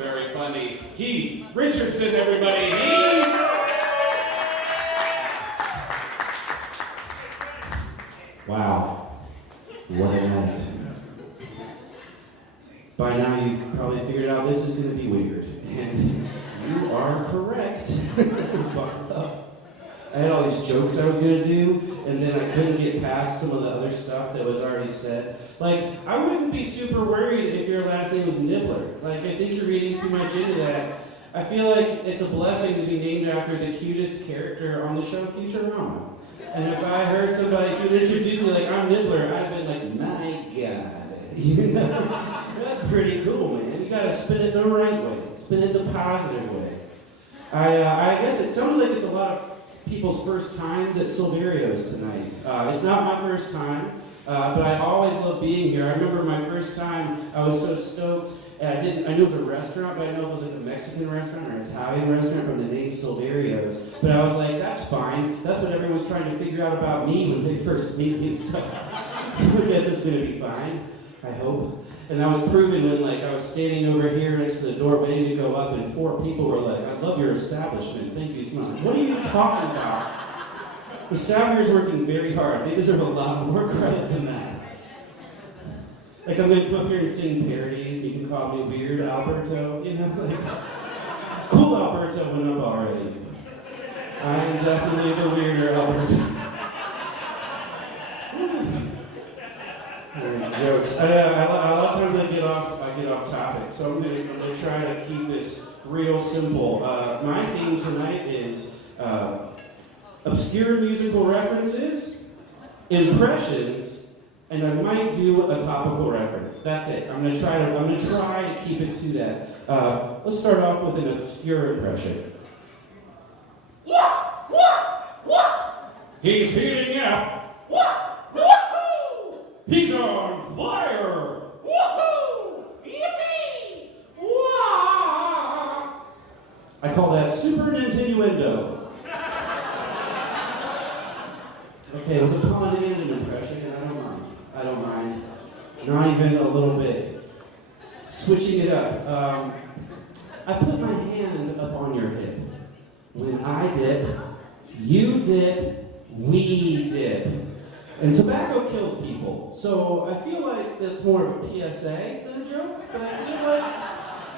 very funny Heath Richardson, everybody. Heath! Wow, what a night. By now you've probably figured out this is going to be weird, and you are correct. Buckle up. I had all these jokes I was going to do, and then I couldn't get past some of the other stuff that was already said. Like, I wouldn't be super worried if your last name was Nibbler. Like, I think you're reading too much into that. I feel like it's a blessing to be named after the cutest character on the show Futurama. And if I heard somebody who would introduce me like, I'm Nibbler, I'd been like, my God. You know? That's pretty cool, man. You gotta spin it the right way. Spin it the positive way. I guess it sounds like it's a lot of people's first times at Silverios tonight. It's not my first time, but I always love being here. I remember my first time, I was so stoked, and I knew it was a restaurant, but I didn't know it was like a Mexican restaurant or an Italian restaurant from the name Silverios. But I was like, that's fine. That's what everyone's trying to figure out about me when they first meet me, so I guess it's gonna be fine, I hope. And that was proven when I was standing over here next to the door waiting to go up, and 4 people were like, I love your establishment, thank you so much. What are you talking about? The staff here is working very hard. They deserve a lot more credit than that. Like, I'm going to come up here and sing parodies. You can call me Weird Alberto, you know? Cool Alberto went up already. I am definitely the weirder Alberto. Jokes. A lot of times I get off topic, so I'm gonna try to keep this real simple. My theme tonight is obscure musical references, impressions, and I might do a topical reference. That's it. I'm gonna try to keep it to that. Let's start off with an obscure impression. He's heating up. He's on fire! Woohoo! Yippee! Wah! I call that super Nintenduendo. Okay, it was a pun and an impression, and I don't mind. Not even a little bit. Switching it up. I put my hand up on your hip. When I dip, you dip, we dip. And tobacco kills people, so I feel like that's more of a PSA than a joke, but I feel like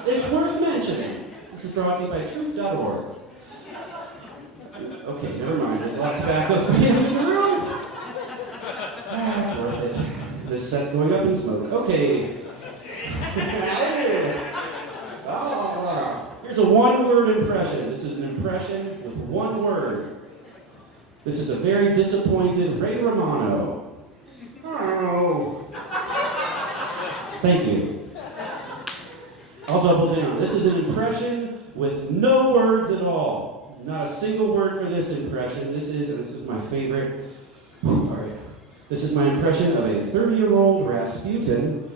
it's worth mentioning. This is brought to you by truth.org. Okay, never mind, there's a lot of tobacco fans in the room. It's worth it. This set's going up in smoke. Okay. Here's a one-word impression. This is an impression with one word. This is a very disappointed Ray Romano. Oh. Thank you. I'll double down. This is an impression with no words at all. Not a single word for this impression. This is my favorite. All right. This is my impression of a 30-year-old Rasputin.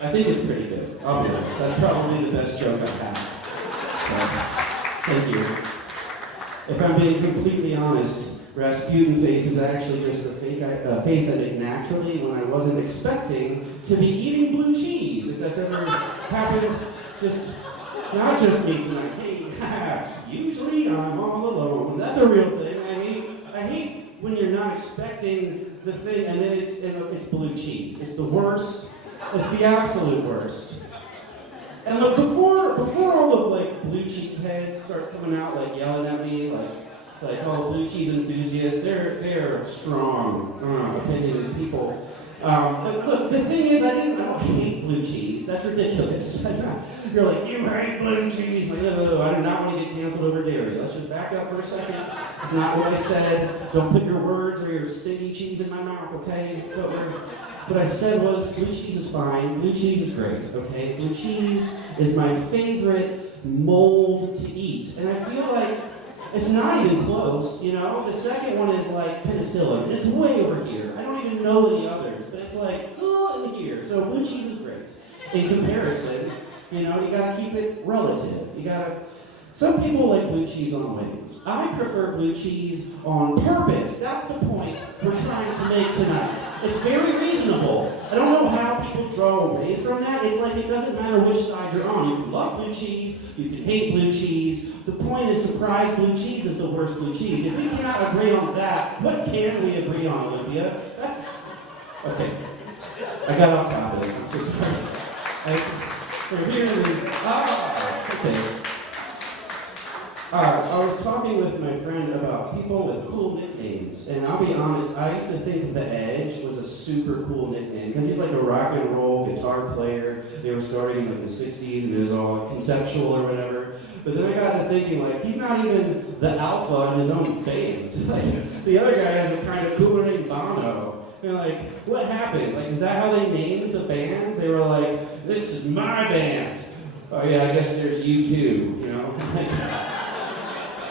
I think it's pretty good. I'll be honest. That's probably the best joke I have. So, thank you. If I'm being completely honest, Rasputin face is actually just a face I make naturally when I wasn't expecting to be eating blue cheese. If that's ever happened, not just me tonight. Hey, usually I'm all alone. That's a real thing. I hate when you're not expecting the thing and then it's blue cheese. It's the worst. It's the absolute worst. And look, before all the blue cheese heads start coming out yelling at me like all the blue cheese enthusiasts, they're strong, opinionated people. But look, the thing is, I don't hate blue cheese. That's ridiculous. You're like, you hate blue cheese. Like, no, I do not want to get canceled over dairy. Let's just back up for a second. It's not what I said. Don't put your words or your stinky cheese in my mouth, okay? What I said was, blue cheese is fine. Blue cheese is great, okay? Blue cheese is my favorite mold to eat. And I feel like it's not even close, you know? The second one is penicillin, and it's way over here. I don't even know any others, but it's in here. So blue cheese is great. In comparison, you gotta keep it relative. Some people like blue cheese on wings. I prefer blue cheese on purpose. That's the point we're trying to make tonight. It's very reasonable. I don't know how people draw away from that. It's like it doesn't matter which side you're on. You can love blue cheese, you can hate blue cheese. The point is surprise blue cheese is the worst blue cheese. If we cannot agree on that, what can we agree on, Olympia? Okay. I got off topic. I'm so sorry. We're here okay. I was talking with my friend about people with cool nicknames, and I'll be honest, I used to think The Edge was a super cool nickname, because he's like a rock and roll guitar player. They were starting in like the 60s, and it was all conceptual or whatever. But then I got to thinking, like, he's not even the alpha in his own band. Like, the other guy has a kind of cooler named Bono. And like, what happened? Like, is that how they named the band? They were like, this is my band. Oh yeah, I guess there's you too, you know?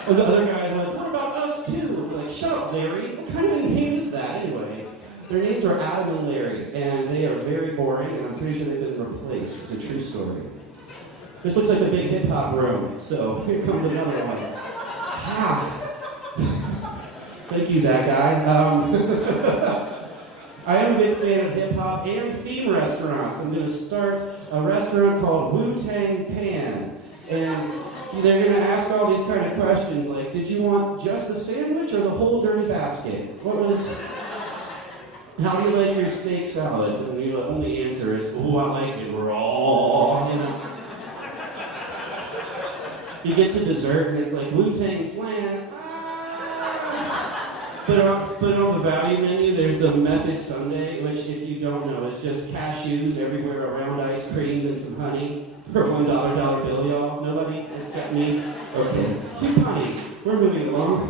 And the other guy's like, what about us too? They're like, shut up, Larry. What kind of a name is that anyway? Their names are Adam and Larry, and they are very boring, and I'm pretty sure they've been replaced. It's a true story. This looks like a big hip-hop room, so here comes another one. Ha! Thank you, that guy. I am a big fan of hip-hop and theme restaurants. I'm going to start a restaurant called Wu-Tang Pan, and they're going to ask all these kind of questions like, did you want just the sandwich or the whole dirty basket? How do you like your steak salad? And the only answer is, ooh, I like it raw. You know? You get to dessert and it's like Wu-Tang flan. But on the value menu, there's the Method Sundae, which if you don't know, is just cashews everywhere around ice cream and some honey for $1 dollar bill, y'all. Nobody? Except me? Okay. Too punny. We're moving along.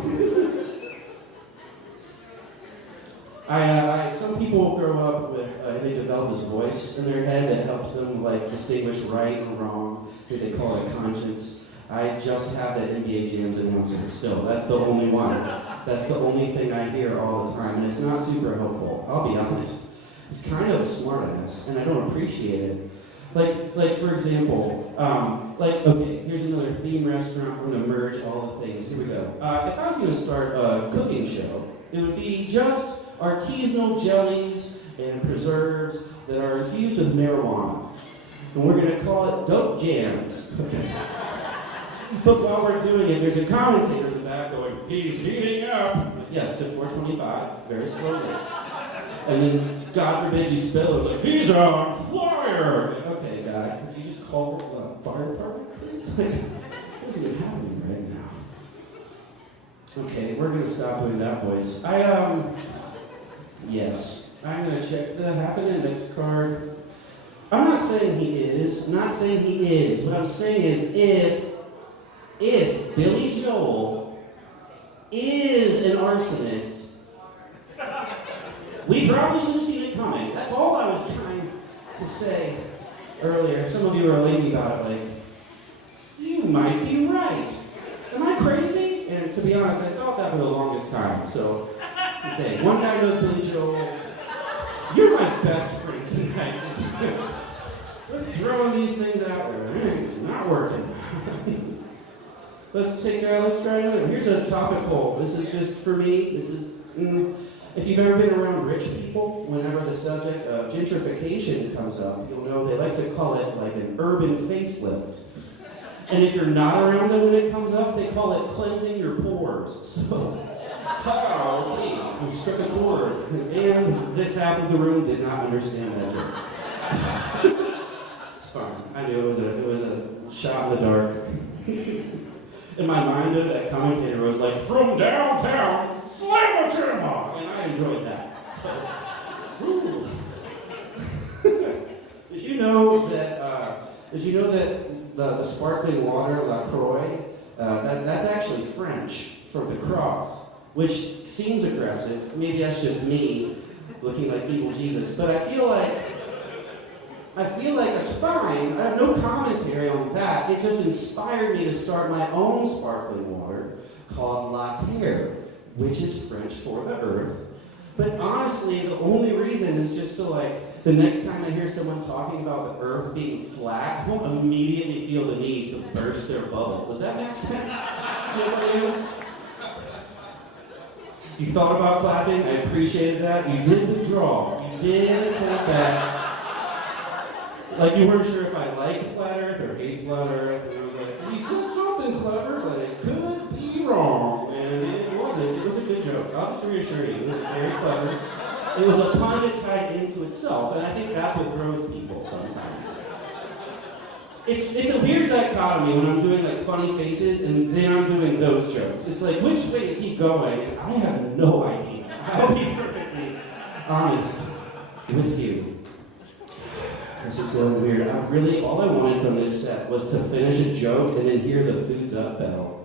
Some people grow up with, they develop this voice in their head that helps them like distinguish right and wrong. They call it conscience. I just have that NBA Jams announcer still. That's the only one. That's the only thing I hear all the time, and it's not super helpful. I'll be honest. It's kind of a smart ass, and I don't appreciate it. Like for example, okay, here's another theme restaurant. We're gonna merge all the things. Here we go. If I was gonna start a cooking show, it would be just artisanal jellies and preserves that are infused with marijuana. And we're gonna call it Dope Jams. Okay. But while we're doing it, there's a commentator in the back going, he's heating up. Yes, to 425, very slowly. And then, God forbid you spill it, it's like, he's on fire! Okay, guy, could you just call the fire department, please? Like, what's even happening right now? Okay, we're gonna stop doing that voice. Yes, I'm gonna check the half an index card. I'm not saying he is, I'm not saying he is. What I'm saying is if Billy Joel is an arsonist, we probably should have seen it coming. That's all I was trying to say earlier. Some of you were elated about it, like, you might be right. Am I crazy? And to be honest, I thought that for the longest time. So, okay, one guy knows Billy Joel. You're my best friend tonight. We're throwing these things out there. It's not working. Let's try another. Here's a topic poll. This is just for me. This is, if you've ever been around rich people, whenever the subject of gentrification comes up, you'll know they like to call it like an urban facelift. And if you're not around them when it comes up, they call it cleansing your pores. So, okay, I struck a chord. And this half of the room did not understand that joke. It's fine. I knew it was a shot in the dark. In my mind, that commentator was like, from downtown, slam a jamma! And I enjoyed that. So, ooh. Did you know that the sparkling water, La Croix, that's actually French for the cross, which seems aggressive. Maybe that's just me looking like evil Jesus, but I feel like that's fine. I have no commentary on that. It just inspired me to start my own sparkling water called La Terre, which is French for the earth. But honestly, the only reason is just so like the next time I hear someone talking about the earth being flat, I won't immediately feel the need to burst their bubble. Does that make sense? Nobody else? You thought about clapping. I appreciated that. You did withdraw. You did hold back. Like you weren't sure if I like flat Earth or hate flat Earth. And I was like, he said something clever, but it could be wrong. And it wasn't. It was a good joke. I'll just reassure you. It was very clever. It was a pun that tied into itself. And I think that's what throws people sometimes. It's a weird dichotomy when I'm doing like funny faces and then I'm doing those jokes. It's like, which way is he going? And I have no idea. I'll be perfectly honest with you. This is going weird. All I wanted from this set was to finish a joke and then hear the "Food's Up" bell.